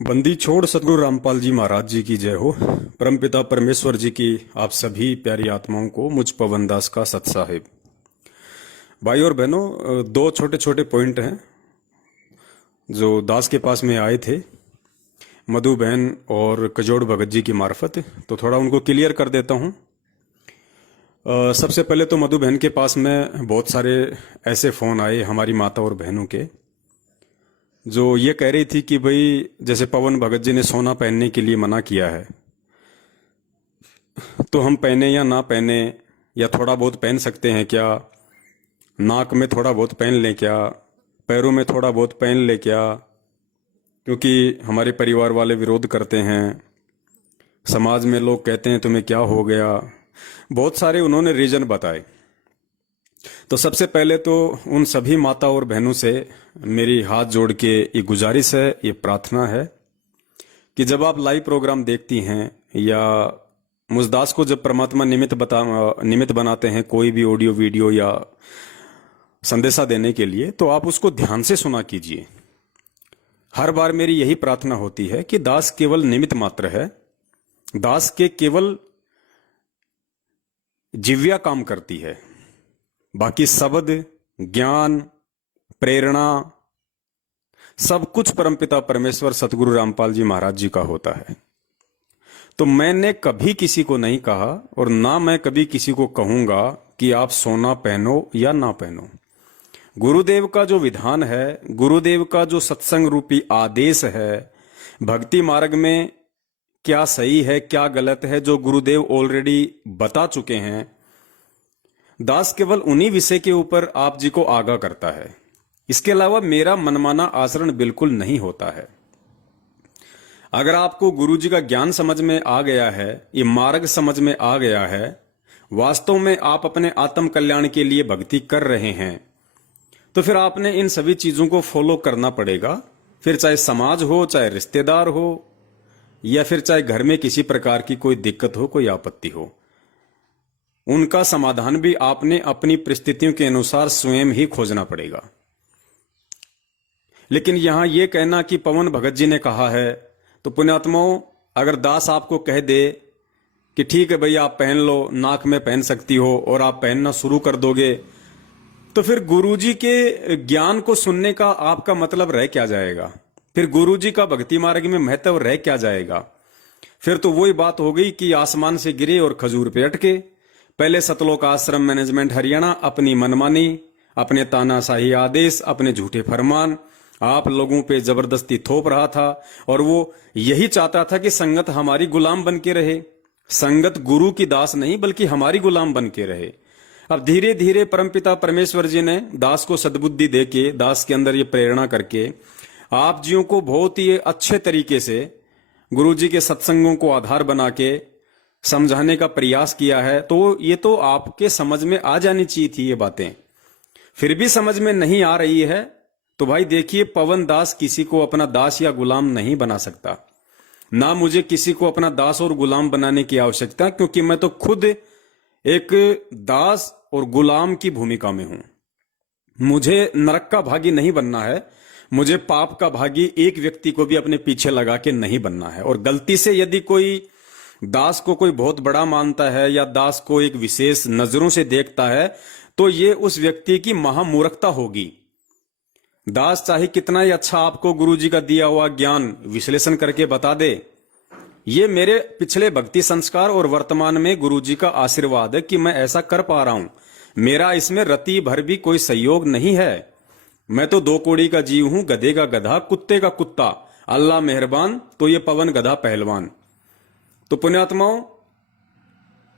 बंदी छोड़ सतगुरु रामपाल जी महाराज जी की जय हो। परमपिता परमेश्वर जी की आप सभी प्यारी आत्माओं को मुझ पवन दास का सत साहिब। भाई और बहनों, दो छोटे छोटे पॉइंट हैं जो दास के पास में आए थे मधु बहन और कजोड़ भगत जी की मार्फत, तो थोड़ा उनको क्लियर कर देता हूँ। सबसे पहले तो मधु बहन के पास में बहुत सारे ऐसे फ़ोन आए हमारी माता और बहनों के, जो ये कह रही थी कि भाई जैसे पवन भगत जी ने सोना पहनने के लिए मना किया है, तो हम पहने या ना पहने, या थोड़ा बहुत पहन सकते हैं क्या, नाक में थोड़ा बहुत पहन लें क्या, पैरों में थोड़ा बहुत पहन लें क्या, क्योंकि हमारे परिवार वाले विरोध करते हैं, समाज में लोग कहते हैं तुम्हें क्या हो गया। बहुत सारे उन्होंने रीजन बताए। तो सबसे पहले तो उन सभी माता और बहनों से मेरी हाथ जोड़ के ये गुजारिश है, ये प्रार्थना है कि जब आप लाइव प्रोग्राम देखती हैं या मुझदास को जब परमात्मा निमित्त बनाते हैं कोई भी ऑडियो वीडियो या संदेशा देने के लिए, तो आप उसको ध्यान से सुना कीजिए। हर बार मेरी यही प्रार्थना होती है कि दास केवल निमित्त मात्र है, दास के केवल जिव्या काम करती है, बाकी शब्द, ज्ञान, प्रेरणा सब कुछ परमपिता परमेश्वर सतगुरु रामपाल जी महाराज जी का होता है। तो मैंने कभी किसी को नहीं कहा और ना मैं कभी किसी को कहूंगा कि आप सोना पहनो या ना पहनो। गुरुदेव का जो विधान है, गुरुदेव का जो सत्संग रूपी आदेश है, भक्ति मार्ग में क्या सही है क्या गलत है, जो गुरुदेव ऑलरेडी बता चुके हैं, दास केवल उन्हीं विषय के ऊपर आप जी को आगाह करता है। इसके अलावा मेरा मनमाना आचरण बिल्कुल नहीं होता है। अगर आपको गुरु जी का ज्ञान समझ में आ गया है, ये मार्ग समझ में आ गया है, वास्तव में आप अपने आत्म कल्याण के लिए भक्ति कर रहे हैं, तो फिर आपने इन सभी चीजों को फॉलो करना पड़ेगा। फिर चाहे समाज हो, चाहे रिश्तेदार हो, या फिर चाहे घर में किसी प्रकार की कोई दिक्कत हो, कोई आपत्ति हो, उनका समाधान भी आपने अपनी परिस्थितियों के अनुसार स्वयं ही खोजना पड़ेगा। लेकिन यहां यह कहना कि पवन भगत जी ने कहा है, तो पुण्यात्माओं, अगर दास आपको कह दे कि ठीक है भाई आप पहन लो, नाक में पहन सकती हो, और आप पहनना शुरू कर दोगे, तो फिर गुरुजी के ज्ञान को सुनने का आपका मतलब रह क्या जाएगा? फिर गुरुजी का भक्ति मार्ग में महत्व रह क्या जाएगा? फिर तो वही बात हो गई कि आसमान से गिरे और खजूर पे अटके। पहले सतलोक आश्रम मैनेजमेंट हरियाणा अपनी मनमानी, अपने तानाशाही आदेश, अपने झूठे फरमान आप लोगों पे जबरदस्ती थोप रहा था, और वो यही चाहता था कि संगत हमारी गुलाम बन के रहे। संगत गुरु की दास नहीं बल्कि हमारी गुलाम बन के रहे। अब धीरे धीरे परमपिता परमेश्वर जी ने दास को सद्बुद्धि देके, दास के अंदर ये प्रेरणा करके आप जियों को बहुत ही अच्छे तरीके से गुरु जी के सत्संगों को आधार बना के समझाने का प्रयास किया है। तो ये तो आपके समझ में आ जानी चाहिए थी ये बातें। फिर भी समझ में नहीं आ रही है तो भाई देखिए, पवन दास किसी को अपना दास या गुलाम नहीं बना सकता, ना मुझे किसी को अपना दास और गुलाम बनाने की आवश्यकता, क्योंकि मैं तो खुद एक दास और गुलाम की भूमिका में हूं। मुझे नरक का भागी नहीं बनना है, मुझे पाप का भागी एक व्यक्ति को भी अपने पीछे लगा के नहीं बनना है। और गलती से यदि कोई दास को कोई बहुत बड़ा मानता है या दास को एक विशेष नजरों से देखता है, तो ये उस व्यक्ति की महामूर्खता होगी। दास चाहे कितना ही अच्छा आपको गुरुजी का दिया हुआ ज्ञान विश्लेषण करके बता दे, ये मेरे पिछले भक्ति संस्कार और वर्तमान में गुरुजी का आशीर्वाद है कि मैं ऐसा कर पा रहा हूं। मेरा इसमें रति भर भी कोई सहयोग नहीं है। मैं तो दो कोड़ी का जीव हूं, गधे का गधा, कुत्ते का कुत्ता। अल्लाह मेहरबान तो ये पवन गधा पहलवान। तो पुण्यात्माओं,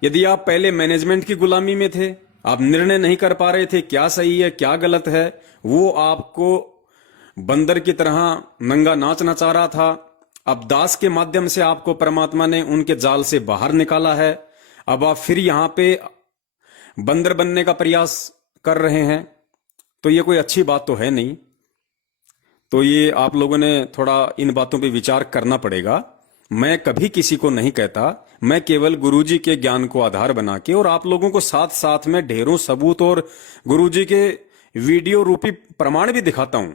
यदि आप पहले मैनेजमेंट की गुलामी में थे, आप निर्णय नहीं कर पा रहे थे क्या सही है क्या गलत है, वो आपको बंदर की तरह नंगा नाच नचा रहा था। अब दास के माध्यम से आपको परमात्मा ने उनके जाल से बाहर निकाला है। अब आप फिर यहां पे बंदर बनने का प्रयास कर रहे हैं, तो ये कोई अच्छी बात तो है नहीं। तो ये आप लोगों ने थोड़ा इन बातों पे विचार करना पड़ेगा। मैं कभी किसी को नहीं कहता, मैं केवल गुरुजी के ज्ञान को आधार बना के और आप लोगों को साथ साथ में ढेरों सबूत और गुरुजी के वीडियो रूपी प्रमाण भी दिखाता हूं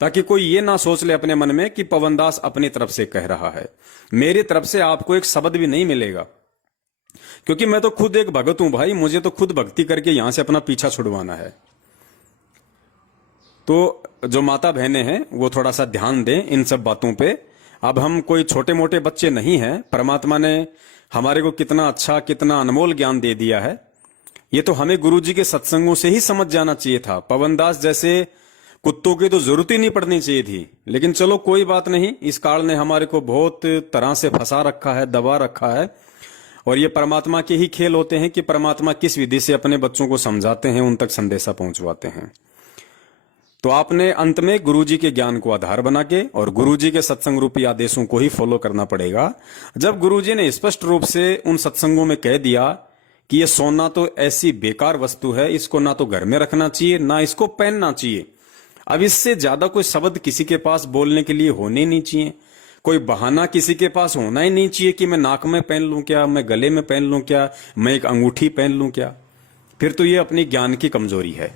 ताकि कोई ये ना सोच ले अपने मन में कि पवनदास अपनी तरफ से कह रहा है। मेरी तरफ से आपको एक शब्द भी नहीं मिलेगा, क्योंकि मैं तो खुद एक भगत हूं भाई, मुझे तो खुद भक्ति करके यहां से अपना पीछा छुड़वाना है। तो जो माता बहनें हैं वो थोड़ा सा ध्यान दें इन सब बातों पे। अब हम कोई छोटे मोटे बच्चे नहीं हैं, परमात्मा ने हमारे को कितना अच्छा कितना अनमोल ज्ञान दे दिया है। ये तो हमें गुरुजी के सत्संगों से ही समझ जाना चाहिए था। पवनदास जैसे कुत्तों की तो जरूरत ही नहीं पड़नी चाहिए थी, लेकिन चलो कोई बात नहीं, इस काल ने हमारे को बहुत तरह से फंसा रखा है, दबा रखा है। और ये परमात्मा के ही खेल होते हैं कि परमात्मा किस विधि से अपने बच्चों को समझाते हैं, उन तक संदेशा पहुंचवाते हैं। तो आपने अंत में गुरुजी के ज्ञान को आधार बना के और गुरुजी के सत्संग रूपी आदेशों को ही फॉलो करना पड़ेगा। जब गुरुजी ने स्पष्ट रूप से उन सत्संगों में कह दिया कि ये सोना तो ऐसी बेकार वस्तु है, इसको ना तो घर में रखना चाहिए ना इसको पहनना चाहिए, अब इससे ज्यादा कोई शब्द किसी के पास बोलने के लिए होने नहीं चाहिए, कोई बहाना किसी के पास होना ही नहीं चाहिए कि मैं नाक में पहन लूं क्या, मैं गले में पहन लूं क्या, मैं एक अंगूठी पहन लूं क्या। फिर तो ये अपनी ज्ञान की कमजोरी है।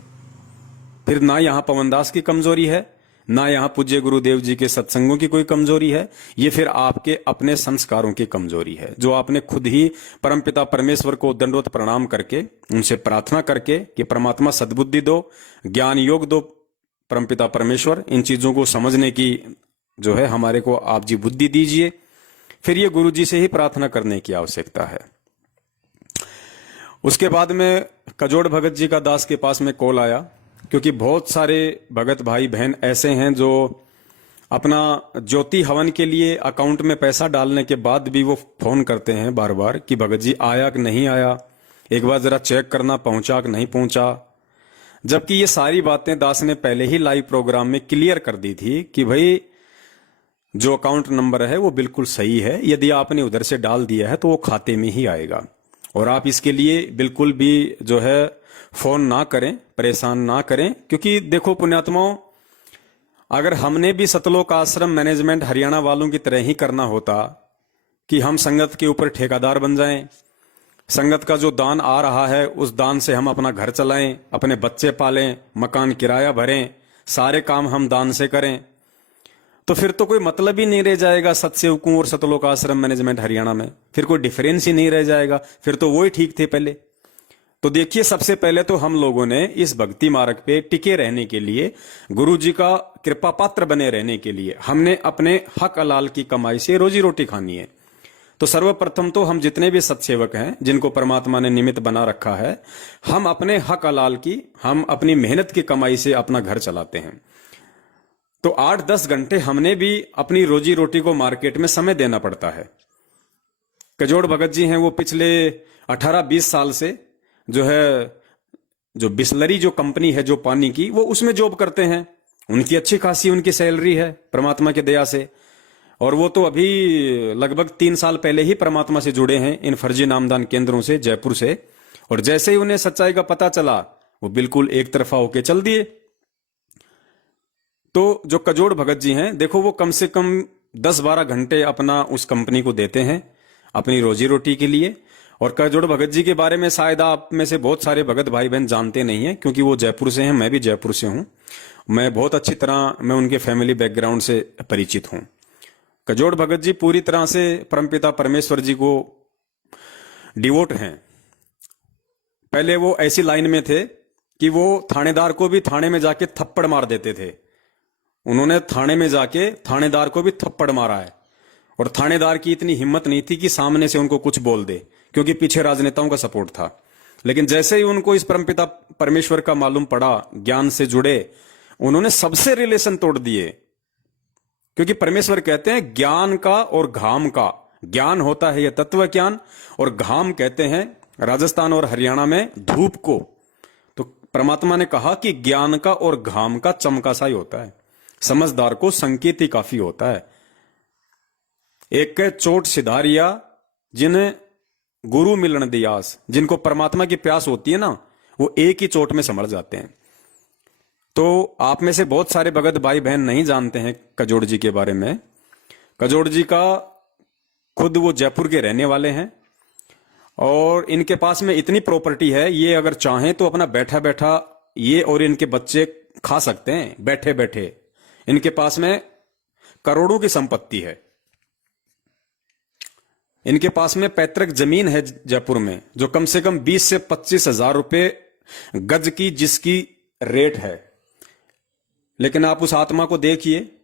फिर ना यहां पवनदास की कमजोरी है, ना यहां पूज्य गुरुदेव जी के सत्संगों की कोई कमजोरी है, ये फिर आपके अपने संस्कारों की कमजोरी है, जो आपने खुद ही परमपिता परमेश्वर को दंडवत प्रणाम करके उनसे प्रार्थना करके कि परमात्मा सद्बुद्धि दो, ज्ञान योग दो, परमपिता परमेश्वर इन चीजों को समझने की जो है हमारे को आप जी बुद्धि दीजिए। फिर ये गुरु जी से ही प्रार्थना करने की आवश्यकता है। उसके बाद में कजोड़ भगत जी का दास के पास में कॉल आया, क्योंकि बहुत सारे भगत भाई बहन ऐसे हैं जो अपना ज्योति हवन के लिए अकाउंट में पैसा डालने के बाद भी वो फोन करते हैं बार बार कि भगत जी आया कि नहीं आया, एक बार जरा चेक करना पहुंचा कि नहीं पहुंचा। जबकि ये सारी बातें दास ने पहले ही लाइव प्रोग्राम में क्लियर कर दी थी कि भाई जो अकाउंट नंबर है वो बिल्कुल सही है, यदि आपने उधर से डाल दिया है तो वो खाते में ही आएगा, और आप इसके लिए बिल्कुल भी जो है फोन ना करें, परेशान ना करें। क्योंकि देखो पुण्यात्माओं, अगर हमने भी सतलोक आश्रम मैनेजमेंट हरियाणा वालों की तरह ही करना होता कि हम संगत के ऊपर ठेकेदार बन जाएं, संगत का जो दान आ रहा है उस दान से हम अपना घर चलाएं, अपने बच्चे पालें, मकान किराया भरें, सारे काम हम दान से करें, तो फिर तो कोई मतलब ही नहीं रह जाएगा सतसेवकों और सतलोक आश्रम मैनेजमेंट हरियाणा में, फिर कोई डिफरेंस ही नहीं रह जाएगा, फिर तो वो ही ठीक थे पहले। तो देखिए, सबसे पहले तो हम लोगों ने इस भक्ति मार्ग पे टिके रहने के लिए, गुरु जी का कृपा पात्र बने रहने के लिए, हमने अपने हक हलाल की कमाई से रोजी रोटी खानी है। तो सर्वप्रथम तो हम जितने भी सत्सेवक हैं जिनको परमात्मा ने निमित्त बना रखा है, हम अपने हक हलाल की, हम अपनी मेहनत की कमाई से अपना घर चलाते हैं। तो 8-10 घंटे हमने भी अपनी रोजी रोटी को मार्केट में समय देना पड़ता है। कजोड़ भगत जी हैं, वो पिछले 18-20 साल से जो है, जो बिस्लरी जो कंपनी है जो पानी की, वो उसमें जॉब करते हैं। उनकी अच्छी खासी उनकी सैलरी है परमात्मा की दया से, और वो तो अभी लगभग 3 साल पहले ही परमात्मा से जुड़े हैं इन फर्जी नामदान केंद्रों से, जयपुर से। और जैसे ही उन्हें सच्चाई का पता चला, वो बिल्कुल एक तरफा होके चल दिए। तो जो कजोड़ भगत जी हैं, देखो वो कम से कम 10-12 घंटे अपना उस कंपनी को देते हैं अपनी रोजी रोटी के लिए। और कजोड़ भगत जी के बारे में शायद आप में से बहुत सारे भगत भाई बहन जानते नहीं हैं, क्योंकि वो जयपुर से हैं, मैं भी जयपुर से हूं। मैं बहुत अच्छी तरह मैं उनके फैमिली बैकग्राउंड से परिचित हूं। कजोड़ भगत जी पूरी तरह से परमपिता परमेश्वर जी को डिवोट हैं। पहले वो ऐसी लाइन में थे कि वो थानेदार को भी थाने में जाके थप्पड़ मार देते थे। उन्होंने थाने में जाके थानेदार को भी थप्पड़ मारा है, और थानेदार की इतनी हिम्मत नहीं थी कि सामने से उनको कुछ बोल दे, क्योंकि पीछे राजनेताओं का सपोर्ट था। लेकिन जैसे ही उनको इस परमपिता परमेश्वर का मालूम पड़ा, ज्ञान से जुड़े, उन्होंने सबसे रिलेशन तोड़ दिए। क्योंकि परमेश्वर कहते हैं ज्ञान का और घाम का, ज्ञान होता है यह तत्व ज्ञान, और घाम कहते हैं राजस्थान और हरियाणा में धूप को। तो परमात्मा ने कहा कि ज्ञान का और घाम का चमका सा ही होता है, समझदार को संकेत ही काफी होता है। एक के चोट सिधारिया जिन्हें गुरु मिलन दियास, जिनको परमात्मा की प्यास होती है ना, वो एक ही चोट में समझ जाते हैं। तो आप में से बहुत सारे भगत भाई बहन नहीं जानते हैं कजोड़ जी के बारे में। कजोड़ जी का खुद वो जयपुर के रहने वाले हैं, और इनके पास में इतनी प्रॉपर्टी है, ये अगर चाहें तो अपना बैठा बैठा ये और इनके बच्चे खा सकते हैं बैठे बैठे। इनके पास में करोड़ों की संपत्ति है। इनके पास में पैतृक जमीन है जयपुर में, जो कम से कम 20 से 25 हजार रुपए गज की जिसकी रेट है। लेकिन आप उस आत्मा को देखिए,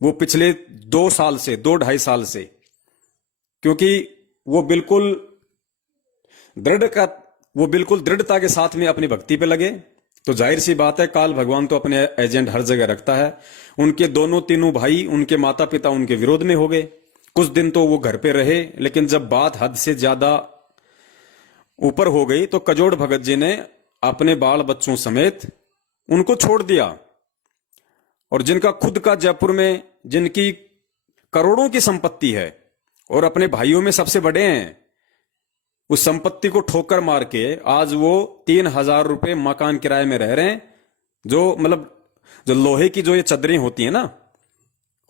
वो पिछले 2 साल से, क्योंकि वो बिल्कुल दृढ़ता के साथ में अपनी भक्ति पे लगे, तो जाहिर सी बात है काल भगवान तो अपने एजेंट हर जगह रखता है। उनके तीनों भाई, उनके माता पिता उनके विरोध में हो गए। कुछ दिन तो वो घर पे रहे, लेकिन जब बात हद से ज्यादा ऊपर हो गई तो कजोड़ भगत जी ने अपने बाल बच्चों समेत उनको छोड़ दिया। और जिनका खुद का जयपुर में, जिनकी करोड़ों की संपत्ति है और अपने भाइयों में सबसे बड़े हैं, उस संपत्ति को ठोकर मार के आज वो 3,000 रुपए मकान किराए में रह रहे हैं। जो लोहे की जो ये चदरें होती है ना,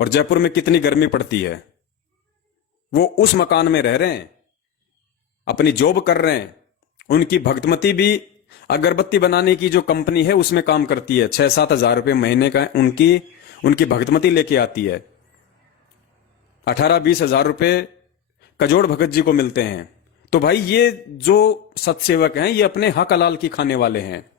और जयपुर में कितनी गर्मी पड़ती है, वो उस मकान में रह रहे हैं, अपनी जॉब कर रहे हैं। उनकी भगतमती भी अगरबत्ती बनाने की जो कंपनी है उसमें काम करती है। 6-7 हजार रुपए महीने का उनकी भगतमती लेके आती है। 18-20 हजार रुपए कजोड़ भगत जी को मिलते हैं। तो भाई ये जो सत्सेवक हैं, ये अपने हक हलाल की खाने वाले हैं।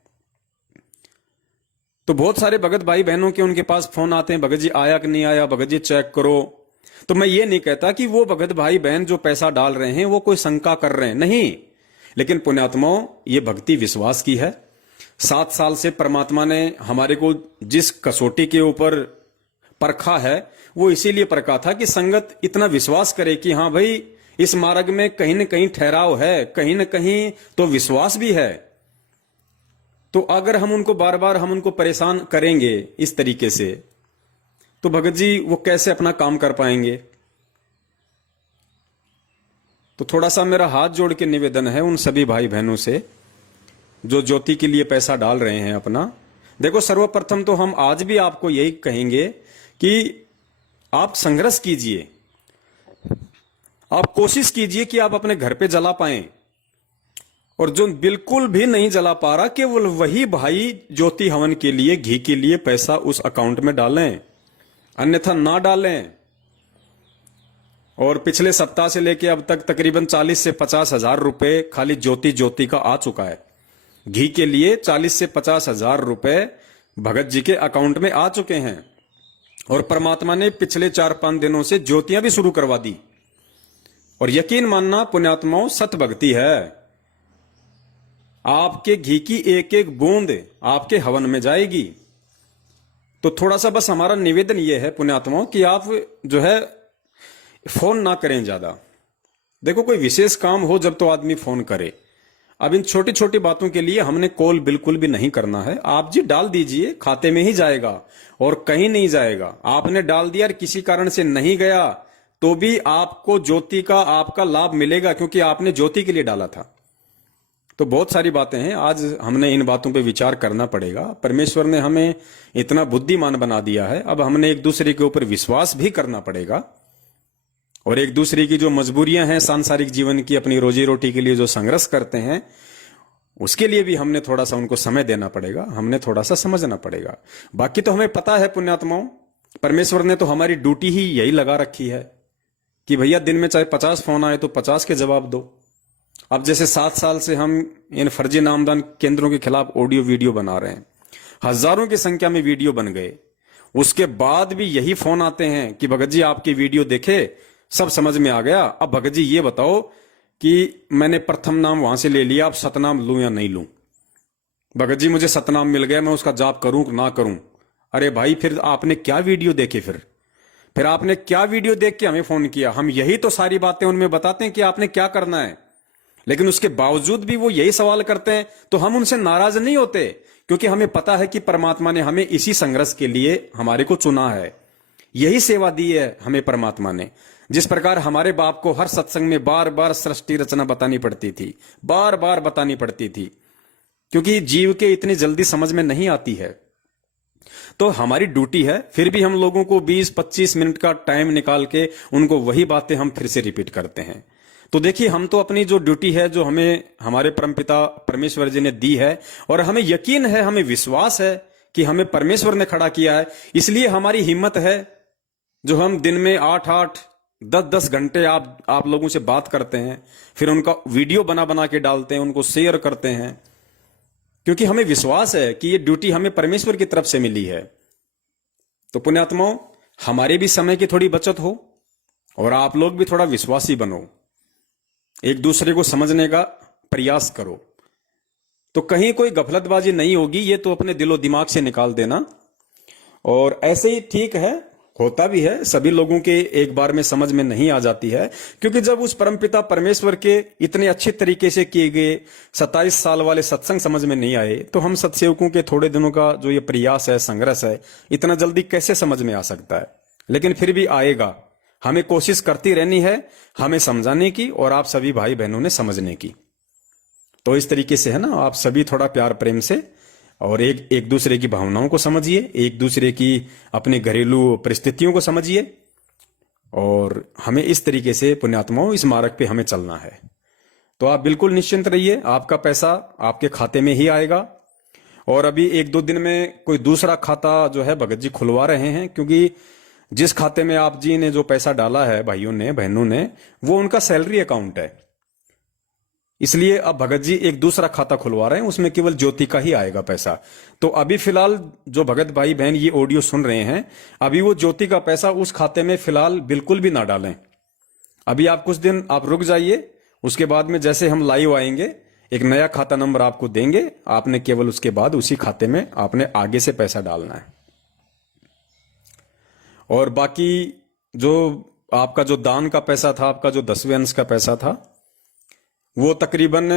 तो बहुत सारे भगत भाई बहनों के उनके पास फोन आते हैं, भगत जी आया कि नहीं आया, भगत जी चेक करो। तो मैं ये नहीं कहता कि वो भगत भाई बहन जो पैसा डाल रहे हैं वो कोई शंका कर रहे हैं, नहीं। लेकिन पुण्यात्माओं, ये भक्ति विश्वास की है। 7 साल से परमात्मा ने हमारे को जिस कसौटी के ऊपर परखा है, वो इसीलिए परखा था कि संगत इतना विश्वास करे कि हाँ भाई, इस मार्ग में कहीं न कहीं ठहराव है, कहीं न कहीं तो विश्वास भी है। तो अगर हम उनको बार बार परेशान करेंगे इस तरीके से, तो भगत जी वो कैसे अपना काम कर पाएंगे। तो थोड़ा सा मेरा हाथ जोड़ के निवेदन है उन सभी भाई बहनों से जो ज्योति के लिए पैसा डाल रहे हैं अपना। देखो, सर्वप्रथम तो हम आज भी आपको यही कहेंगे कि आप संघर्ष कीजिए, आप कोशिश कीजिए कि आप अपने घर पे जला पाएं। और जो बिल्कुल भी नहीं जला पा रहा, केवल वही भाई ज्योति हवन के लिए, घी के लिए पैसा उस अकाउंट में डालें, अन्यथा ना डालें। और पिछले सप्ताह से लेके अब तक तकरीबन 40 से 50 हजार रुपए खाली ज्योति का आ चुका है। घी के लिए 40 से 50 हजार रुपए भगत जी के अकाउंट में आ चुके हैं। और परमात्मा ने पिछले 4-5 दिनों से ज्योतियां भी शुरू करवा दी। और यकीन मानना पुण्यात्माओं, सत भक्ति है। आपके घी की एक एक बूंद आपके हवन में जाएगी। तो थोड़ा सा बस हमारा निवेदन यह है पुण्यात्माओं कि आप जो है फोन ना करें ज्यादा। देखो, कोई विशेष काम हो जब तो आदमी फोन करे। अब इन छोटी छोटी बातों के लिए हमने कॉल बिल्कुल भी नहीं करना है। आप जी डाल दीजिए, खाते में ही जाएगा और कहीं नहीं जाएगा। आपने डाल दिया और किसी कारण से नहीं गया तो भी आपको ज्योति का आपका लाभ मिलेगा, क्योंकि आपने ज्योति के लिए डाला था। तो बहुत सारी बातें हैं, आज हमने इन बातों पे विचार करना पड़ेगा। परमेश्वर ने हमें इतना बुद्धिमान बना दिया है, अब हमने एक दूसरे के ऊपर विश्वास भी करना पड़ेगा। और एक दूसरे की जो मजबूरियां हैं सांसारिक जीवन की, अपनी रोजी रोटी के लिए जो संघर्ष करते हैं, उसके लिए भी हमने थोड़ा सा उनको समय देना पड़ेगा, हमने थोड़ा सा समझना पड़ेगा। बाकी तो हमें पता है पुण्यात्माओं, परमेश्वर ने तो हमारी ड्यूटी ही यही लगा रखी है कि भैया दिन में चाहे 50 फोन आए तो 50 के जवाब दो। अब जैसे 7 साल से हम इन फर्जी नामदान केंद्रों के खिलाफ ऑडियो वीडियो बना रहे हैं, हजारों की संख्या में वीडियो बन गए, उसके बाद भी यही फोन आते हैं कि भगत जी आपकी वीडियो देखे, सब समझ में आ गया। अब भगत जी ये बताओ कि मैंने प्रथम नाम वहां से ले लिया, अब सतनाम लूं या नहीं लूं। भगत जी मुझे सतनाम मिल गया, मैं उसका जाप करूं कि ना करूं। अरे भाई, फिर आपने क्या वीडियो देखे, फिर आपने क्या वीडियो देख के हमें फोन किया। हम यही तो सारी बातें उनमें बताते हैं कि आपने क्या करना है, लेकिन उसके बावजूद भी वो यही सवाल करते हैं। तो हम उनसे नाराज नहीं होते, क्योंकि हमें पता है कि परमात्मा ने हमें इसी संघर्ष के लिए हमारे को चुना है, यही सेवा दी है हमें परमात्मा ने। जिस प्रकार हमारे बाप को हर सत्संग में बार बार सृष्टि रचना बतानी पड़ती थी, बार बार बतानी पड़ती थी, क्योंकि जीव के इतनी जल्दी समझ में नहीं आती है। तो हमारी ड्यूटी है, फिर भी हम लोगों को 20-25 मिनट का टाइम निकाल के उनको वही बातें हम फिर से रिपीट करते हैं। तो देखिए, हम तो अपनी जो ड्यूटी है, जो हमें हमारे परमपिता परमेश्वर जी ने दी है, और हमें यकीन है, हमें विश्वास है कि हमें परमेश्वर ने खड़ा किया है। इसलिए हमारी हिम्मत है जो हम दिन में 8-8 10-10 घंटे आप लोगों से बात करते हैं, फिर उनका वीडियो बना बना के डालते हैं, उनको शेयर करते हैं, क्योंकि हमें विश्वास है कि ये ड्यूटी हमें परमेश्वर की तरफ से मिली है। तो पुण्यात्माओं, हमारे भी समय की थोड़ी बचत हो और आप लोग भी थोड़ा विश्वासी बनो, एक दूसरे को समझने का प्रयास करो, तो कहीं कोई गफलतबाजी नहीं होगी। ये तो अपने दिलो दिमाग से निकाल देना। और ऐसे ही ठीक है, होता भी है, सभी लोगों के एक बार में समझ में नहीं आ जाती है, क्योंकि जब उस परमपिता परमेश्वर के इतने अच्छे तरीके से किए गए 27 साल वाले सत्संग समझ में नहीं आए, तो हम सत्सेवकों के थोड़े दिनों का जो ये प्रयास है, संघर्ष है, इतना जल्दी कैसे समझ में आ सकता है। लेकिन फिर भी आएगा। हमें कोशिश करती रहनी है, हमें समझाने की और आप सभी भाई बहनों ने समझने की। तो इस तरीके से है ना, आप सभी थोड़ा प्यार प्रेम से और एक दूसरे की भावनाओं को समझिए, एक दूसरे की अपने घरेलू परिस्थितियों को समझिए, और हमें इस तरीके से पुण्यात्माओं इस मार्ग पे हमें चलना है। तो आप बिल्कुल निश्चिंत रहिए, आपका पैसा आपके खाते में ही आएगा। और अभी 1-2 दिन में कोई दूसरा खाता जो है भगत जी खुलवा रहे हैं, क्योंकि जिस खाते में आप जी ने जो पैसा डाला है भाइयों ने बहनों ने, वो उनका सैलरी अकाउंट है। इसलिए अब भगत जी एक दूसरा खाता खुलवा रहे हैं, उसमें केवल ज्योति का ही आएगा पैसा। तो अभी फिलहाल जो भगत भाई बहन ये ऑडियो सुन रहे हैं, अभी वो ज्योति का पैसा उस खाते में फिलहाल बिल्कुल भी ना डालें। अभी आप कुछ दिन आप रुक जाइए, उसके बाद में जैसे हम लाइव आएंगे एक नया खाता नंबर आपको देंगे, आपने केवल उसके बाद उसी खाते में आपने आगे से पैसा डालना है। और बाकी जो आपका जो दान का पैसा था, आपका जो 10वें अंश का पैसा था, वो तकरीबन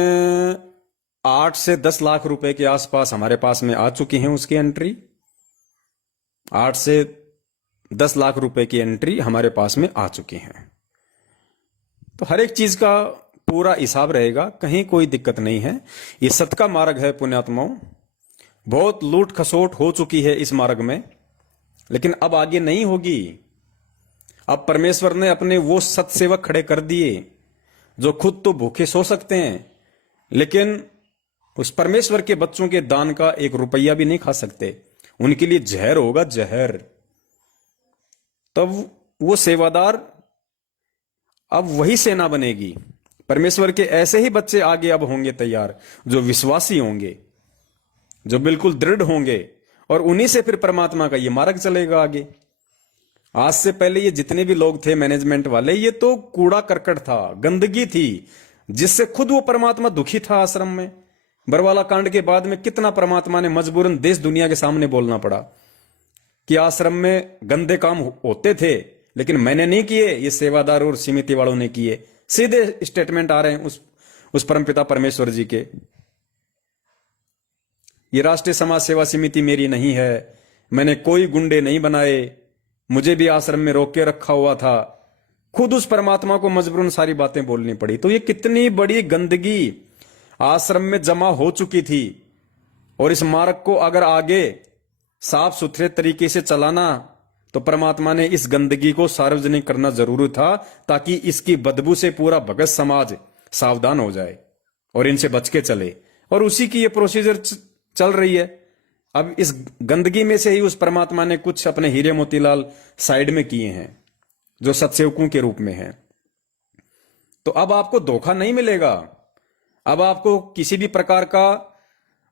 8 से 10 लाख रुपए के आसपास हमारे पास में आ चुकी हैं। उसकी एंट्री 8 से 10 लाख रुपए की एंट्री हमारे पास में आ चुकी हैं। तो हर एक चीज का पूरा हिसाब रहेगा, कहीं कोई दिक्कत नहीं है। ये सत का मार्ग है पुण्यात्माओं। बहुत लूट खसोट हो चुकी है इस मार्ग में, लेकिन अब आगे नहीं होगी। अब परमेश्वर ने अपने वो सत्सेवक खड़े कर दिए जो खुद तो भूखे सो सकते हैं, लेकिन उस परमेश्वर के बच्चों के दान का 1 रुपया भी नहीं खा सकते। उनके लिए जहर होगा, जहर। तब वो सेवादार, अब वही सेना बनेगी। परमेश्वर के ऐसे ही बच्चे आगे अब होंगे तैयार, जो विश्वासी होंगे, जो बिल्कुल दृढ़ होंगे, और उन्हीं से फिर परमात्मा का ये मार्ग चलेगा आगे। आज से पहले ये जितने भी लोग थे मैनेजमेंट वाले, ये तो कूड़ा करकट था, गंदगी थी, जिससे खुद वो परमात्मा दुखी था आश्रम में। बरवाला कांड के बाद में कितना परमात्मा ने मजबूरन देश दुनिया के सामने बोलना पड़ा कि आश्रम में गंदे काम होते थे, लेकिन मैंने नहीं किए, ये सेवादार और समिति वालों ने किए। सीधे स्टेटमेंट आ रहे हैं उस परमपिता परमेश्वर जी के। ये राष्ट्रीय समाज सेवा समिति मेरी नहीं है, मैंने कोई गुंडे नहीं बनाए, मुझे भी आश्रम में रोक के रखा हुआ था। खुद उस परमात्मा को मजबूरन सारी बातें बोलनी पड़ी। तो ये कितनी बड़ी गंदगी आश्रम में जमा हो चुकी थी, और इस मार्ग को अगर आगे साफ सुथरे तरीके से चलाना, तो परमात्मा ने इस गंदगी को सार्वजनिक करना जरूरी था, ताकि इसकी बदबू से पूरा भगत समाज सावधान हो जाए और इनसे बच के चले। और उसी की ये प्रोसीजर चल रही है। अब इस गंदगी में से ही उस परमात्मा ने कुछ अपने हीरे मोतीलाल साइड में किए हैं, जो सत्सेवकों के रूप में हैं। तो अब आपको धोखा नहीं मिलेगा, अब आपको किसी भी प्रकार का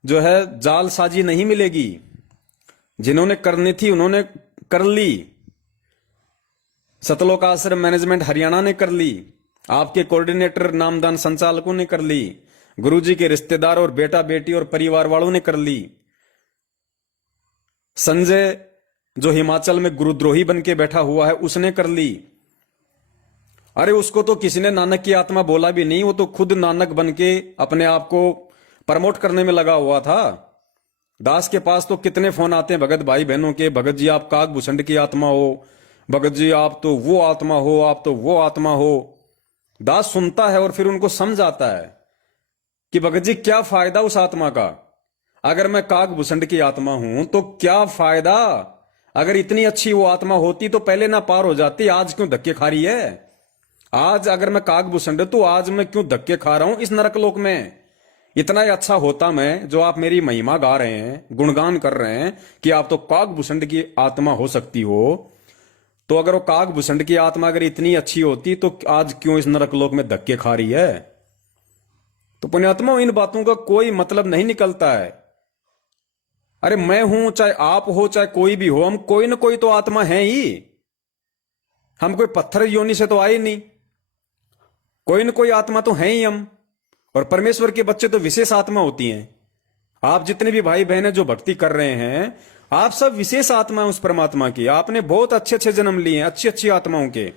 जो है जालसाजी नहीं मिलेगी। जिन्होंने करनी थी उन्होंने कर ली। सतलोक आश्रम मैनेजमेंट हरियाणा ने कर ली, आपके कोऑर्डिनेटर नामदान संचालकों ने कर ली, गुरुजी के रिश्तेदार और बेटा बेटी और परिवार वालों ने कर ली। संजय जो हिमाचल में गुरुद्रोही बन के बैठा हुआ है, उसने कर ली। अरे उसको तो किसी ने नानक की आत्मा बोला भी नहीं, वो तो खुद नानक बन के अपने आप को प्रमोट करने में लगा हुआ था। दास के पास तो कितने फोन आते हैं भगत भाई बहनों के, भगत जी आप काकभूषण की आत्मा हो, भगत जी आप तो वो आत्मा हो, आप तो वो आत्मा हो। दास सुनता है और फिर उनको समझ आता है कि भगत जी क्या फायदा उस आत्मा का। अगर मैं काकभूषण की आत्मा हूं तो क्या फायदा, अगर इतनी अच्छी वो आत्मा होती तो पहले ना पार हो जाती, आज क्यों धक्के खा रही है। आज अगर मैं काकभूषण तो आज मैं क्यों धक्के खा रहा हूं इस नरक लोक में। इतना ही अच्छा होता मैं जो आप मेरी महिमा गा रहे हैं, गुणगान कर रहे हैं कि आप तो काकभूषण की आत्मा हो सकती हो। तो अगर वो काकभूषण की आत्मा अगर इतनी अच्छी होती तो आज क्यों इस नरकलोक में धक्के खा रही है? तो पुण्यात्मा, इन बातों का कोई मतलब नहीं निकलता है। अरे मैं हूं, चाहे आप हो, चाहे कोई भी हो, हम कोई ना कोई तो आत्मा है ही। हम कोई पत्थर योनि से तो आए नहीं, कोई ना कोई आत्मा तो है ही हम। और परमेश्वर के बच्चे तो विशेष आत्मा होती हैं। आप जितने भी भाई बहन जो भक्ति कर रहे हैं, आप सब विशेष आत्मा है उस परमात्मा की। आपने बहुत अच्छे अच्छे जन्म लिए हैं, अच्छी अच्छी आत्माओं के।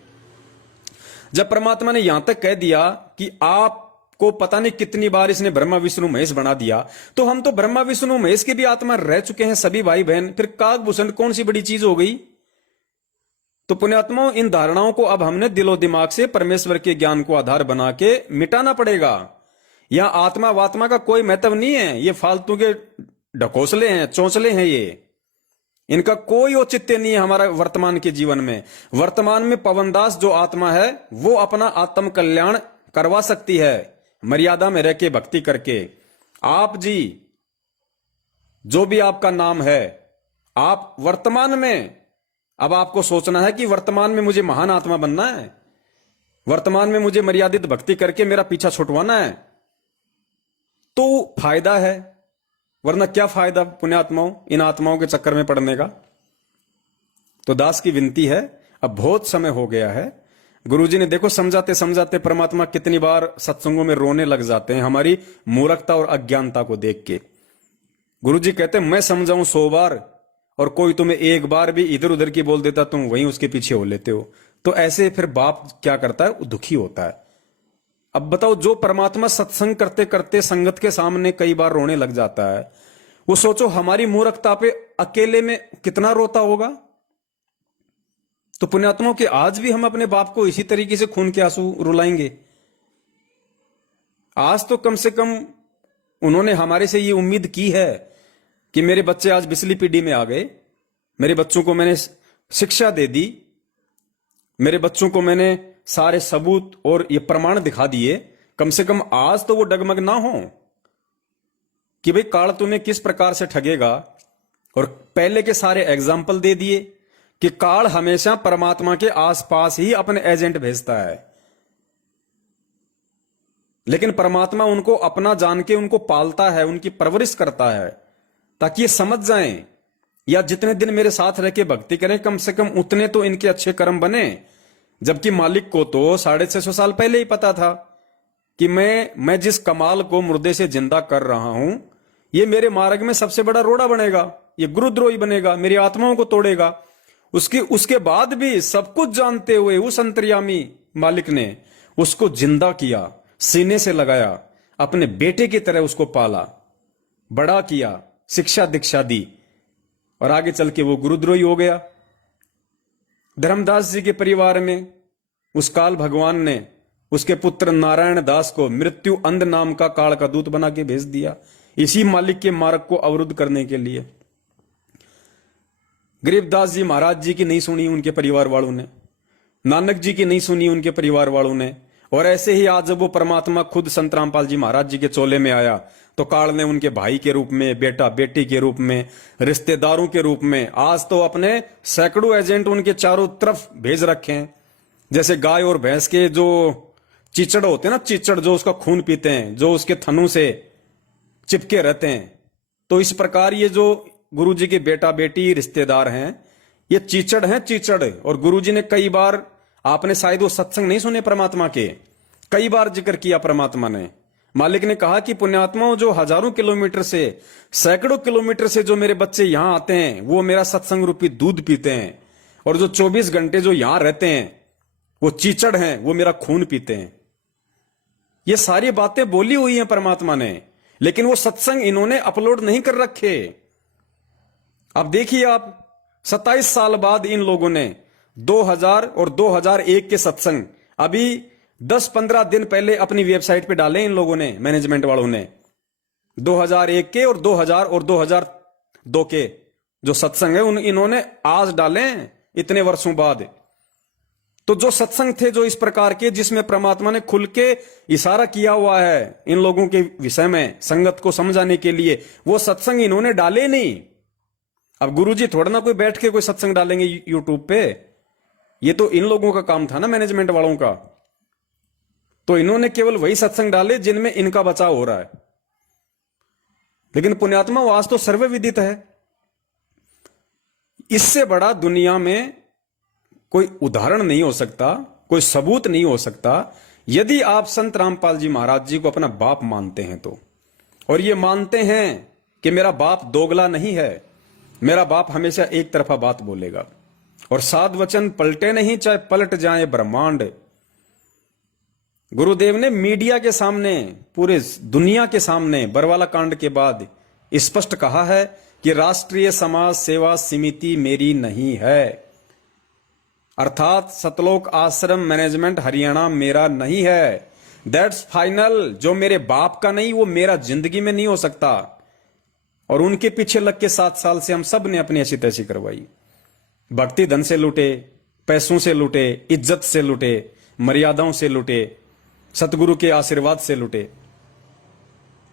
जब परमात्मा ने यहां तक कह दिया कि आपको पता नहीं कितनी बार इसने ब्रह्मा विष्णु महेश बना दिया, तो हम तो ब्रह्मा विष्णु महेश की भी आत्मा रह चुके हैं सभी भाई बहन। फिर काकभूषण कौन सी बड़ी चीज हो गई? तो पुण्यात्माओं, इन धारणाओं को अब हमने दिलो दिमाग से परमेश्वर के ज्ञान को आधार बना के मिटाना पड़ेगा। यहां आत्मा वात्मा का कोई महत्व नहीं है। ये फालतू के ढकोसले हैं, चौंचले हैं, ये इनका कोई औचित्य नहीं है हमारा वर्तमान के जीवन में। वर्तमान में पवनदास जो आत्मा है वो अपना आत्म कल्याण करवा सकती है, मर्यादा में रह के भक्ति करके। आप जी, जो भी आपका नाम है, आप वर्तमान में अब आपको सोचना है कि वर्तमान में मुझे महान आत्मा बनना है, वर्तमान में मुझे मर्यादित भक्ति करके मेरा पीछा छुटवाना है, तो फायदा है। वरना क्या फायदा पुण्यात्माओं इन आत्माओं के चक्कर में पड़ने का? तो दास की विनती है, अब बहुत समय हो गया है। गुरुजी ने देखो समझाते समझाते परमात्मा कितनी बार सत्संगों में रोने लग जाते हैं हमारी मूर्खता और अज्ञानता को देख के। गुरुजी कहते हैं मैं समझाऊं 100 बार और कोई तुम्हें एक बार भी इधर उधर की बोल देता, तुम वहीं उसके पीछे हो लेते हो। तो ऐसे फिर बाप क्या करता है? दुखी होता है। अब बताओ, जो परमात्मा सत्संग करते करते संगत के सामने कई बार रोने लग जाता है, वो सोचो हमारी मूर्खता पे अकेले में कितना रोता होगा। तो पुण्यात्माओं के आज भी हम अपने बाप को इसी तरीके से खून के आंसू रुलाएंगे? आज तो कम से कम उन्होंने हमारे से ये उम्मीद की है कि मेरे बच्चे आज बिजली पीढ़ी में आ गए, मेरे बच्चों को मैंने शिक्षा दे दी, मेरे बच्चों को मैंने सारे सबूत और ये प्रमाण दिखा दिए। कम से कम आज तो वो डगमग ना हो कि भाई काल तुम्हें किस प्रकार से ठगेगा। और पहले के सारे एग्जाम्पल दे दिए कि काल हमेशा परमात्मा के आसपास ही अपने एजेंट भेजता है, लेकिन परमात्मा उनको अपना जान के उनको पालता है, उनकी परवरिश करता है, ताकि ये समझ जाएं या जितने दिन मेरे साथ रह के भक्ति करें कम से कम उतने तो इनके अच्छे कर्म बने। जबकि मालिक को तो 650 साल पहले ही पता था कि मैं जिस कमाल को मुर्दे से जिंदा कर रहा हूं, ये मेरे मार्ग में सबसे बड़ा रोड़ा बनेगा, ये गुरुद्रोही बनेगा, मेरी आत्माओं को तोड़ेगा। उसके बाद भी सब कुछ जानते हुए उस अंतर्यामी मालिक ने उसको जिंदा किया, सीने से लगाया, अपने बेटे की तरह उसको पाला, बड़ा किया, शिक्षा दीक्षा दी, और आगे चल के वो गुरुद्रोही हो गया। धर्मदास जी के परिवार में उस काल भगवान ने उसके पुत्र नारायण दास को मृत्यु अंध नाम का काल का दूत बना के भेज दिया, इसी मालिक के मार्ग को अवरुद्ध करने के लिए। गरीबदास जी महाराज जी की नहीं सुनी उनके परिवार वालों ने, नानक जी की नहीं सुनी उनके परिवार वालों ने। और ऐसे ही आज जब वो परमात्मा खुद संत रामपाल जी महाराज जी के चोले में आया तो काल ने उनके भाई के रूप में, बेटा बेटी के रूप में, रिश्तेदारों के रूप में आज तो अपने सैकड़ों एजेंट उनके चारों तरफ भेज रखे हैं। जैसे गाय और भैंस के जो चिचड़ होते हैं ना, चिचड़ जो उसका खून पीते हैं, जो उसके थनों से चिपके रहते हैं, तो इस प्रकार ये जो गुरुजी के बेटा बेटी रिश्तेदार हैं, ये चिचड़ हैं, चिचड़। और गुरुजी ने कई बार, आपने शायद वो सत्संग नहीं सुने परमात्मा के, कई बार जिक्र किया परमात्मा ने। मालिक ने कहा कि पुण्यात्माओं, जो हजारों किलोमीटर से, सैकड़ों किलोमीटर से जो मेरे बच्चे यहां आते हैं वो मेरा सत्संग रूपी दूध पीते हैं, और जो 24 घंटे जो यहां रहते हैं वो चीचड़ हैं, वो मेरा खून पीते हैं। ये सारी बातें बोली हुई हैं परमात्मा ने, लेकिन वो सत्संग इन्होंने अपलोड नहीं कर रखे। अब देखिए आप, 27 साल बाद इन लोगों ने 2000 और 2001 के सत्संग अभी 10-15 दिन पहले अपनी वेबसाइट पे डाले इन लोगों ने, मैनेजमेंट वालों ने। 2001 के और 2000 और 2002 के जो सत्संग है इन्होंने आज डाले इतने वर्षों बाद। तो जो सत्संग थे जो इस प्रकार के, जिसमें परमात्मा ने खुल के इशारा किया हुआ है इन लोगों के विषय में संगत को समझाने के लिए, वो सत्संग इन्होंने डाले नहीं। अब गुरुजी थोड़ा ना कोई बैठ के कोई सत्संग डालेंगे यूट्यूब पे, ये तो इन लोगों का काम था ना, मैनेजमेंट वालों का। तो इन्होंने केवल वही सत्संग डाले जिनमें इनका बचाव हो रहा है। लेकिन पुण्यात्मा आज तो सर्व विदित है, इससे बड़ा दुनिया में कोई उदाहरण नहीं हो सकता, कोई सबूत नहीं हो सकता। यदि आप संत रामपाल जी महाराज जी को अपना बाप मानते हैं तो, और ये मानते हैं कि मेरा बाप दोगला नहीं है, मेरा बाप हमेशा एक तरफा बात बोलेगा और साध वचन पलटे नहीं, चाहे पलट जाए ब्रह्मांड। गुरुदेव ने मीडिया के सामने, पूरे दुनिया के सामने बरवाला कांड के बाद स्पष्ट कहा है कि राष्ट्रीय समाज सेवा समिति मेरी नहीं है, अर्थात सतलोक आश्रम मैनेजमेंट हरियाणा मेरा नहीं है। That's final. जो मेरे बाप का नहीं वो मेरा जिंदगी में नहीं हो सकता। और उनके पीछे लग के 7 साल से हम सब ने अपनी ऐसी तैसी करवाई, भक्ति धन से लूटे, पैसों से लूटे, इज्जत से लूटे, मर्यादाओं से लूटे, सतगुरु के आशीर्वाद से लूटे।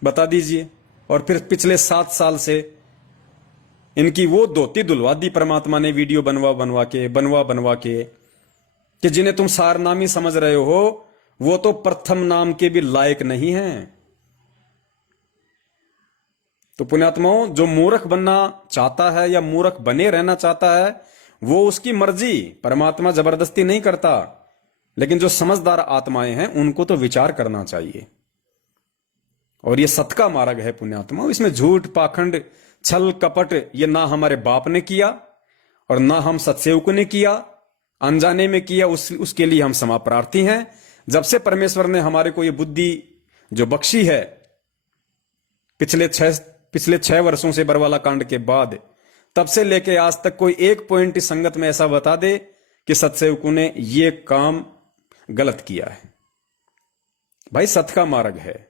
बता दीजिए। और फिर पिछले 7 साल से इनकी वो धोती दुलवा दी परमात्मा ने, वीडियो बनवा बनवा के कि जिन्हें तुम सारनामी समझ रहे हो वो तो प्रथम नाम के भी लायक नहीं है। तो पुण्यात्माओं, जो मूर्ख बनना चाहता है या मूर्ख बने रहना चाहता है वो उसकी मर्जी, परमात्मा जबरदस्ती नहीं करता। लेकिन जो समझदार आत्माएं हैं उनको तो विचार करना चाहिए। और ये सत का मार्ग है पुण्यात्मा, इसमें झूठ पाखंड छल कपट ये ना हमारे बाप ने किया और ना हम सत्सेवक ने किया, अनजाने में किया, उसके लिए हम क्षमा प्रार्थी हैं। जब से परमेश्वर ने हमारे को ये बुद्धि जो बख्शी है पिछले 6 वर्षों से बरवाला कांड के बाद, तब से लेके आज तक कोई एक पॉइंट संगत में ऐसा बता दे कि सत्सेवकों ने ये काम गलत किया है। भाई सत का मार्ग है,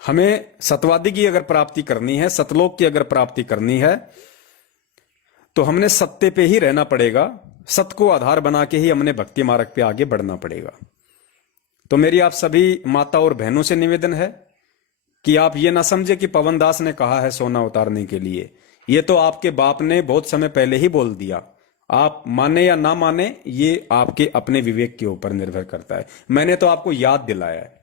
हमें सतवादी की अगर प्राप्ति करनी है, सतलोक की अगर प्राप्ति करनी है तो हमने सत्य पे ही रहना पड़ेगा, सत को आधार बना के ही हमने भक्ति मार्ग पे आगे बढ़ना पड़ेगा। तो मेरी आप सभी माता और बहनों से निवेदन है कि आप ये ना समझे कि पवन दास ने कहा है सोना उतारने के लिए, ये तो आपके बाप ने बहुत समय पहले ही बोल दिया। आप माने या ना माने ये आपके अपने विवेक के ऊपर निर्भर करता है। मैंने तो आपको याद दिलाया है।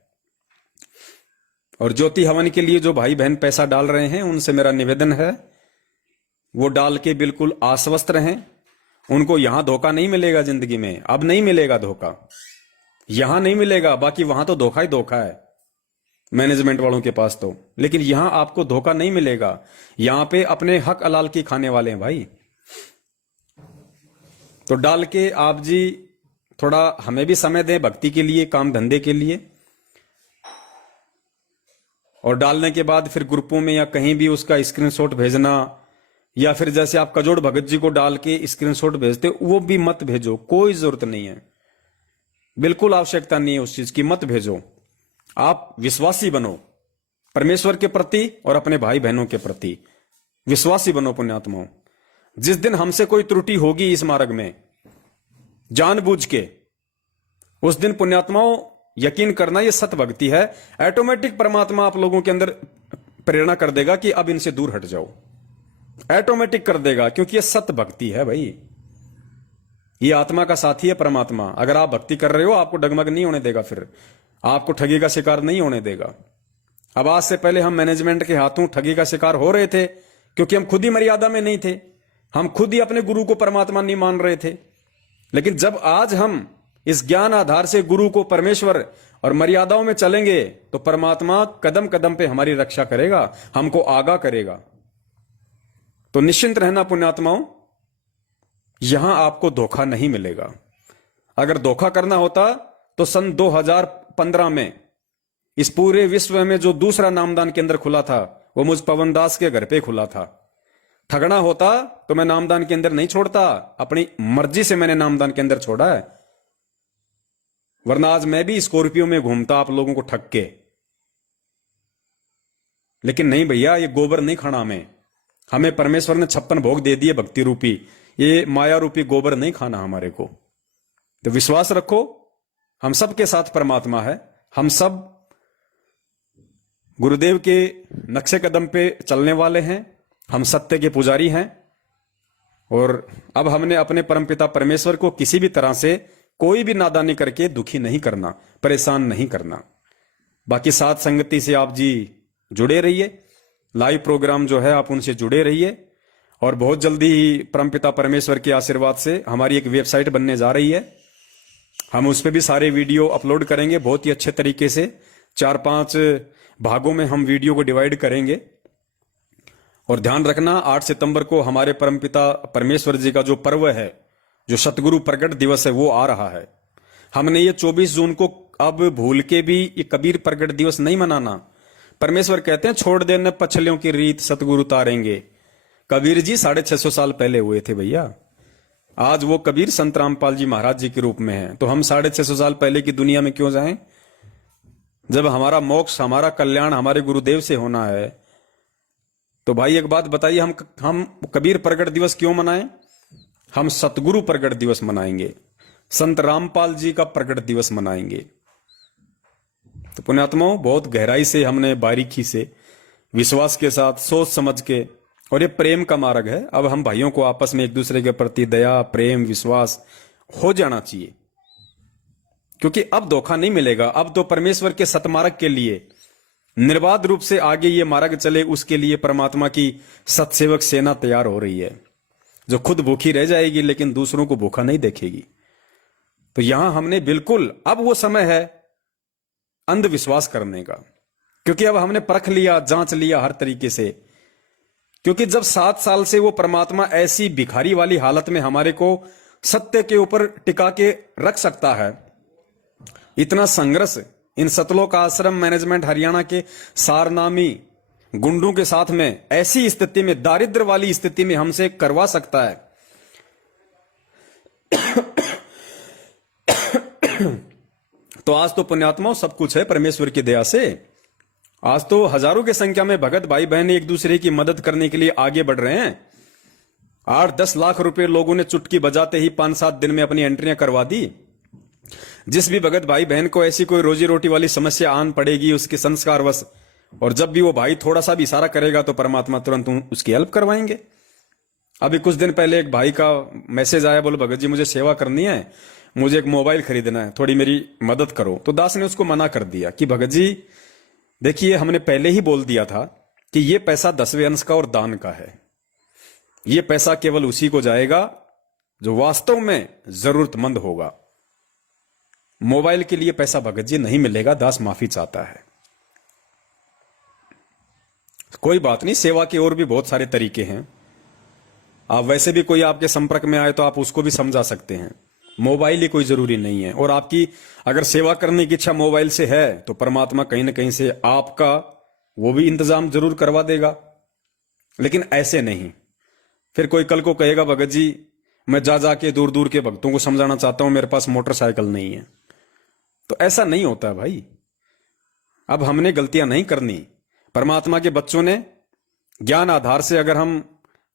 और ज्योति हवन के लिए जो भाई बहन पैसा डाल रहे हैं उनसे मेरा निवेदन है वो डाल के बिल्कुल आश्वस्त रहें। उनको यहां धोखा नहीं मिलेगा जिंदगी में, अब नहीं मिलेगा धोखा, यहां नहीं मिलेगा। बाकी वहां तो धोखा ही धोखा है मैनेजमेंट वालों के पास तो, लेकिन यहां आपको धोखा नहीं मिलेगा। यहां पे अपने हक हलाल की खाने वाले हैं भाई। तो डाल के आप जी थोड़ा हमें भी समय दें भक्ति के लिए, काम धंधे के लिए। और डालने के बाद फिर ग्रुपों में या कहीं भी उसका स्क्रीनशॉट भेजना, या फिर जैसे आप कजोड़ भगत जी को डाल के स्क्रीनशॉट भेजते वो भी मत भेजो, कोई जरूरत नहीं है, बिल्कुल आवश्यकता नहीं है उस चीज की, मत भेजो। आप विश्वासी बनो परमेश्वर के प्रति और अपने भाई बहनों के प्रति, विश्वासी बनो पुण्यात्माओं। जिस दिन हमसे कोई त्रुटि होगी इस मार्ग में जानबूझ के, उस दिन पुण्यात्माओं यकीन करना ये सत भक्ति है, ऑटोमेटिक परमात्मा आप लोगों के अंदर प्रेरणा कर देगा कि अब इनसे दूर हट जाओ, ऑटोमेटिक कर देगा, क्योंकि ये सत भक्ति है भाई। ये आत्मा का साथी है परमात्मा। अगर आप भक्ति कर रहे हो आपको डगमग नहीं होने देगा, फिर आपको ठगी का शिकार नहीं होने देगा। अब आज से पहले हम मैनेजमेंट के हाथों ठगी का शिकार हो रहे थे क्योंकि हम खुद ही मर्यादा में नहीं थे, हम खुद ही अपने गुरु को परमात्मा नहीं मान रहे थे। लेकिन जब आज हम इस ज्ञान आधार से गुरु को परमेश्वर और मर्यादाओं में चलेंगे तो परमात्मा कदम कदम पे हमारी रक्षा करेगा, हमको आगाह करेगा। तो निश्चिंत रहना पुण्यात्माओं, यहां आपको धोखा नहीं मिलेगा। अगर धोखा करना होता तो सन 2015 में इस पूरे विश्व में जो दूसरा नामदान केंद्र खुला था वो मुझ पवन दास के घर पे खुला था। ठगना होता तो मैं नामदान केंद्र नहीं छोड़ता, अपनी मर्जी से मैंने नामदान केंद्र छोड़ा है, वरना आज मैं भी स्कॉर्पियो में घूमता आप लोगों को ठग के। लेकिन नहीं भैया, ये गोबर नहीं खाना हमें परमेश्वर ने 56 भोग दे दिए भक्ति रूपी, ये माया रूपी गोबर नहीं खाना हमारे को। तो विश्वास रखो, हम सब के साथ परमात्मा है, हम सब गुरुदेव के नक्शे कदम पे चलने वाले हैं, हम सत्य के पुजारी हैं। और अब हमने अपने परमपिता परमेश्वर को किसी भी तरह से कोई भी नादानी करके दुखी नहीं करना, परेशान नहीं करना। बाकी साथ संगति से आप जी जुड़े रहिए, लाइव प्रोग्राम जो है आप उनसे जुड़े रहिए। और बहुत जल्दी ही परमपिता परमेश्वर के आशीर्वाद से हमारी एक वेबसाइट बनने जा रही है, हम उस पर भी सारे वीडियो अपलोड करेंगे बहुत ही अच्छे तरीके से। 4-5 भागों में हम वीडियो को डिवाइड करेंगे। और ध्यान रखना, 8 सितंबर को हमारे परमपिता परमेश्वर जी का जो पर्व है, जो सतगुरु प्रकट दिवस है, वो आ रहा है। हमने ये 24 जून को अब भूल के भी ये कबीर प्रकट दिवस नहीं मनाना। परमेश्वर कहते हैं छोड़ देने पछलियों की रीत सतगुरु तारेंगे। कबीर जी 650 साल पहले हुए थे भैया। आज वो कबीर संत रामपाल जी महाराज जी के रूप में हैं। तो हम 650 साल पहले की दुनिया में क्यों जाएं? जब हमारा मोक्ष, हमारा कल्याण हमारे गुरुदेव से होना है, तो भाई एक बात बताइए, हम कबीर प्रकट दिवस क्यों मनाएं? हम सतगुरु प्रकट दिवस मनाएंगे, संत रामपाल जी का प्रकट दिवस मनाएंगे। तो पुण्यात्माओं, बहुत गहराई से हमने बारीकी से, विश्वास के साथ, सोच समझ के, और ये प्रेम का मार्ग है। अब हम भाइयों को आपस में एक दूसरे के प्रति दया, प्रेम, विश्वास हो जाना चाहिए, क्योंकि अब धोखा नहीं मिलेगा। अब तो परमेश्वर के सतमार्ग के लिए निर्बाध रूप से आगे ये मार्ग चले, उसके लिए परमात्मा की सतसेवक सेना तैयार हो रही है, जो खुद भूखी रह जाएगी लेकिन दूसरों को भूखा नहीं देखेगी। तो यहां हमने बिल्कुल, अब वो समय है अंधविश्वास करने का, क्योंकि अब हमने परख लिया, जांच लिया हर तरीके से। क्योंकि जब 7 साल से वो परमात्मा ऐसी भिखारी वाली हालत में हमारे को सत्य के ऊपर टिका के रख सकता है, इतना संघर्ष इन सतलोक आश्रम मैनेजमेंट हरियाणा के सारनामी गुंडों के साथ में, ऐसी स्थिति में, दारिद्र वाली स्थिति में हमसे करवा सकता है। तो आज तो पुण्यात्माओं सब कुछ है परमेश्वर की दया से। आज तो हजारों की संख्या में भगत भाई बहन एक दूसरे की मदद करने के लिए आगे बढ़ रहे हैं। 8-10 लाख रुपए लोगों ने चुटकी बजाते ही 5-7 दिन में अपनी एंट्रियां करवा दी। जिस भी भगत भाई बहन को ऐसी कोई रोजी रोटी वाली समस्या आन पड़ेगी उसके संस्कारवश, और जब भी वो भाई थोड़ा सा भी इशारा करेगा तो परमात्मा तुरंत उसकी हेल्प करवाएंगे। अभी कुछ दिन पहले एक भाई का मैसेज आया, बोलो भगत जी मुझे सेवा करनी है, मुझे एक मोबाइल खरीदना है, थोड़ी मेरी मदद करो। तो दास ने उसको मना कर दिया कि भगत जी देखिए, हमने पहले ही बोल दिया था कि ये पैसा 10वें अंश का और दान का है। ये पैसा केवल उसी को जाएगा जो वास्तव में जरूरतमंद होगा। मोबाइल के लिए पैसा भगत जी नहीं मिलेगा, दास माफी चाहता है। कोई बात नहीं, सेवा के और भी बहुत सारे तरीके हैं। आप वैसे भी कोई आपके संपर्क में आए तो आप उसको भी समझा सकते हैं, मोबाइल ही कोई जरूरी नहीं है। और आपकी अगर सेवा करने की इच्छा मोबाइल से है तो परमात्मा कहीं ना कहीं से आपका वो भी इंतजाम जरूर करवा देगा। लेकिन ऐसे नहीं, फिर कोई कल को कहेगा भगत जी मैं जा जाके दूर दूर के भक्तों को समझाना चाहता हूं, मेरे पास मोटरसाइकिल नहीं है। तो ऐसा नहीं होता भाई। अब हमने गलतियां नहीं करनी। परमात्मा के बच्चों ने ज्ञान आधार से अगर हम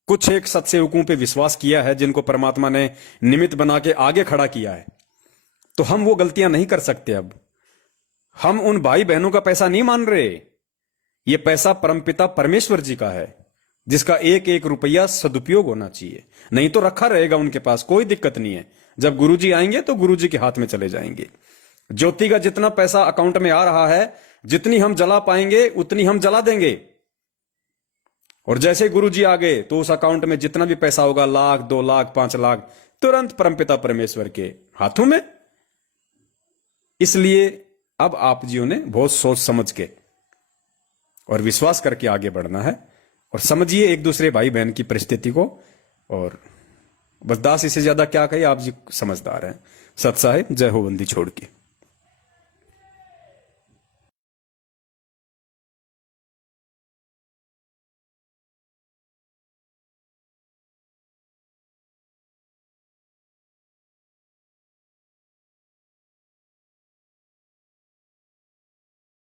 कुछ एक सत्सेवकों पे विश्वास किया है, जिनको परमात्मा ने निमित्त बना के आगे खड़ा किया है, तो हम वो गलतियां नहीं कर सकते। अब हम उन भाई बहनों का पैसा नहीं मान रहे। ये पैसा परमपिता परमेश्वर जी का है, जिसका एक एक रुपया सदुपयोग होना चाहिए। नहीं तो रखा रहेगा उनके पास, कोई दिक्कत नहीं है। जब गुरुजी आएंगे तो गुरुजी के हाथ में चले जाएंगे। ज्योति का जितना पैसा अकाउंट में आ रहा है, जितनी हम जला पाएंगे उतनी हम जला देंगे। और जैसे गुरुजी आ गए तो उस अकाउंट में जितना भी पैसा होगा, 1 लाख, 2 लाख, 5 लाख, तुरंत परमपिता परमेश्वर के हाथों में। इसलिए अब आप जियों ने बहुत सोच समझ के और विश्वास करके आगे बढ़ना है। और समझिए एक दूसरे भाई बहन की परिस्थिति को। और बस दास इससे ज्यादा क्या कहे, आप जी समझदार हैं। सत साहिब, जय हो बंदी छोड़ के।